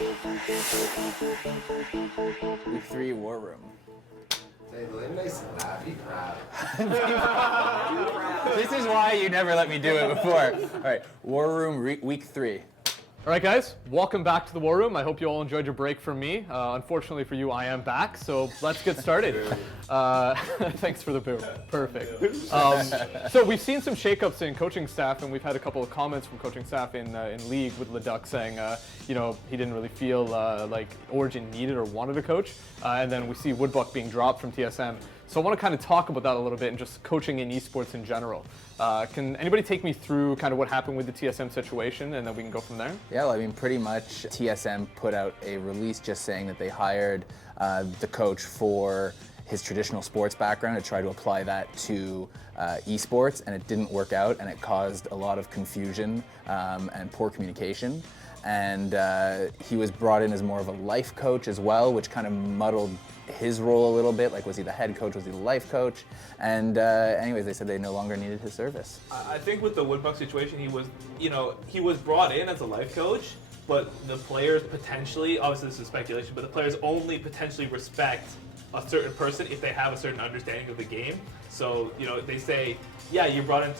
Week 3 War Room. This is why you never let me do it before. All right, War Room Week 3. All right, guys, welcome back to the War Room. I hope you all enjoyed your break from me. Unfortunately for you, I am back, so let's get started. Thanks for the boo. Perfect. So we've seen some shakeups in coaching staff, and we've had a couple of comments from coaching staff in league with Leduc saying, he didn't really feel like Origin needed or wanted a coach. And then we see Woodbuck being dropped from TSM. So I want to kind of talk about that a little bit and just coaching in esports in general. Can anybody take me through kind of what happened with the TSM situation, and then we can go from there? Yeah, well, I mean, pretty much TSM put out a release just saying that they hired the coach for his traditional sports background to try to apply that to esports, and it didn't work out, and it caused a lot of confusion and poor communication. And he was brought in as more of a life coach as well, which kind of muddled his role a little bit. Like, was he the head coach? Was he the life coach? And anyways, they said they no longer needed his service. I think with the Woodbuck situation, he was brought in as a life coach, but the players potentially, obviously this is speculation, but the players only potentially respect a certain person if they have a certain understanding of the game. So, they say, yeah, you brought in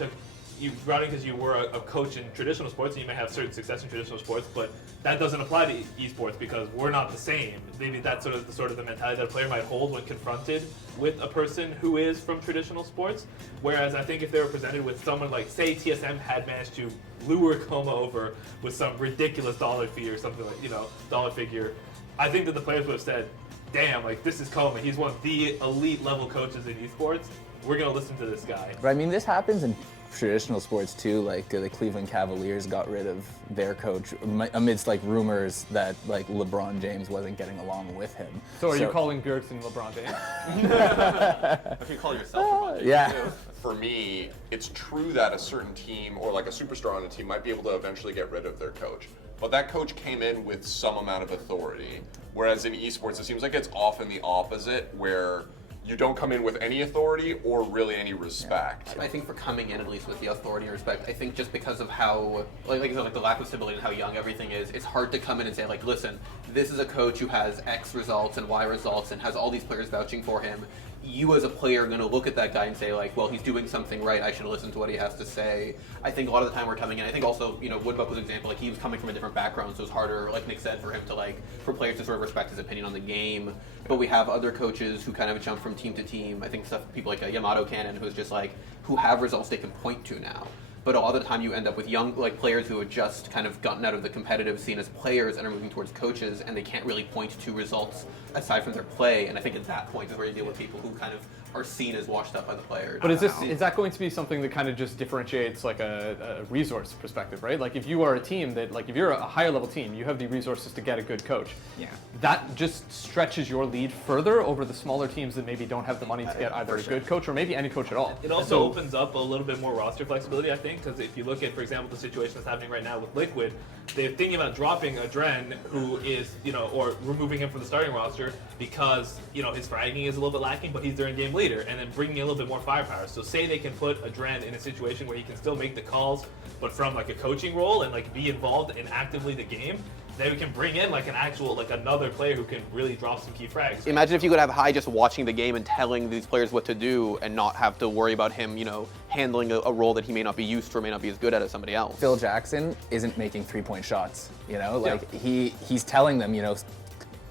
because you were a coach in traditional sports, and you may have certain success in traditional sports, but that doesn't apply to esports because we're not the same. Maybe that's sort of the mentality that a player might hold when confronted with a person who is from traditional sports. Whereas I think if they were presented with someone like, say, TSM had managed to lure Coma over with some ridiculous dollar fee or something like, dollar figure, I think that the players would have said, damn, like, this is Coma. He's one of the elite level coaches in esports. We're going to listen to this guy. But I mean, this happens in traditional sports too. Like the Cleveland Cavaliers got rid of their coach amidst like rumors that like LeBron James wasn't getting along with him. So are you calling Bjergsen LeBron James? If you call yourself LeBron James, yeah. too. For me, it's true that a certain team or like a superstar on a team might be able to eventually get rid of their coach. But that coach came in with some amount of authority. Whereas in esports, it seems like it's often the opposite, where you don't come in with any authority or really any respect. I think for coming in, at least with the authority and respect, I think just because of how, like the lack of stability and how young everything is, it's hard to come in and say, like, listen, this is a coach who has X results and Y results and has all these players vouching for him. You as a player are going to look at that guy and say, like, well, he's doing something right, I should listen to what he has to say. I think a lot of the time we're coming in, I think also, Woodbuck was an example, like, he was coming from a different background, so it's harder, like Nick said, for him to, for players to sort of respect his opinion on the game. But we have other coaches who kind of jump from team to team. I think people like Yamato Cannon, who's just who have results they can point to now. But a lot of the time you end up with young players who have just kind of gotten out of the competitive scene as players and are moving towards coaches, and they can't really point to results aside from their play. And I think at that point is where you deal with people who kind of are seen as washed up by the players. But is that going to be something that kind of just differentiates like a resource perspective, right? Like if you are a team that, like if you're a higher level team, you have the resources to get a good coach. Yeah. That just stretches your lead further over the smaller teams that maybe don't have the money to get either a good coach or maybe any coach at all. It also opens up a little bit more roster flexibility, I think, because if you look at, for example, the situation that's happening right now with Liquid, they're thinking about dropping a Dren who is, or removing him from the starting roster because, his fragging is a little bit lacking, but he's their in-game leader, and then bringing a little bit more firepower. So say they can put a Dren in a situation where he can still make the calls, but from a coaching role and be involved in actively the game, then we can bring in an actual, another player who can really drop some key frags. Imagine if you could have High just watching the game and telling these players what to do and not have to worry about him, handling a role that he may not be used to or may not be as good at as somebody else. Phil Jackson isn't making 3-point shots, he's telling them,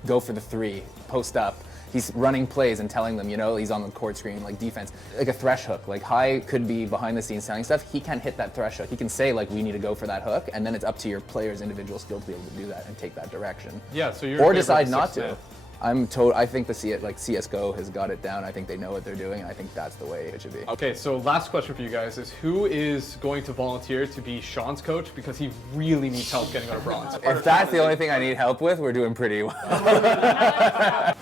go for the 3, post up. He's running plays and telling them, he's on the court screen, defense. Like a thresh hook. High could be behind the scenes telling stuff. He can hit that thresh hook. He can say, we need to go for that hook, and then it's up to your player's individual skill to be able to do that and take that direction. Yeah, so you're or decide not to. I think the CSGO has got it down. I think they know what they're doing, and I think that's the way it should be. Okay, so last question for you guys is who is going to volunteer to be Sean's coach because he really needs help getting out of bronze? If that's the only thing I need help with, we're doing pretty well.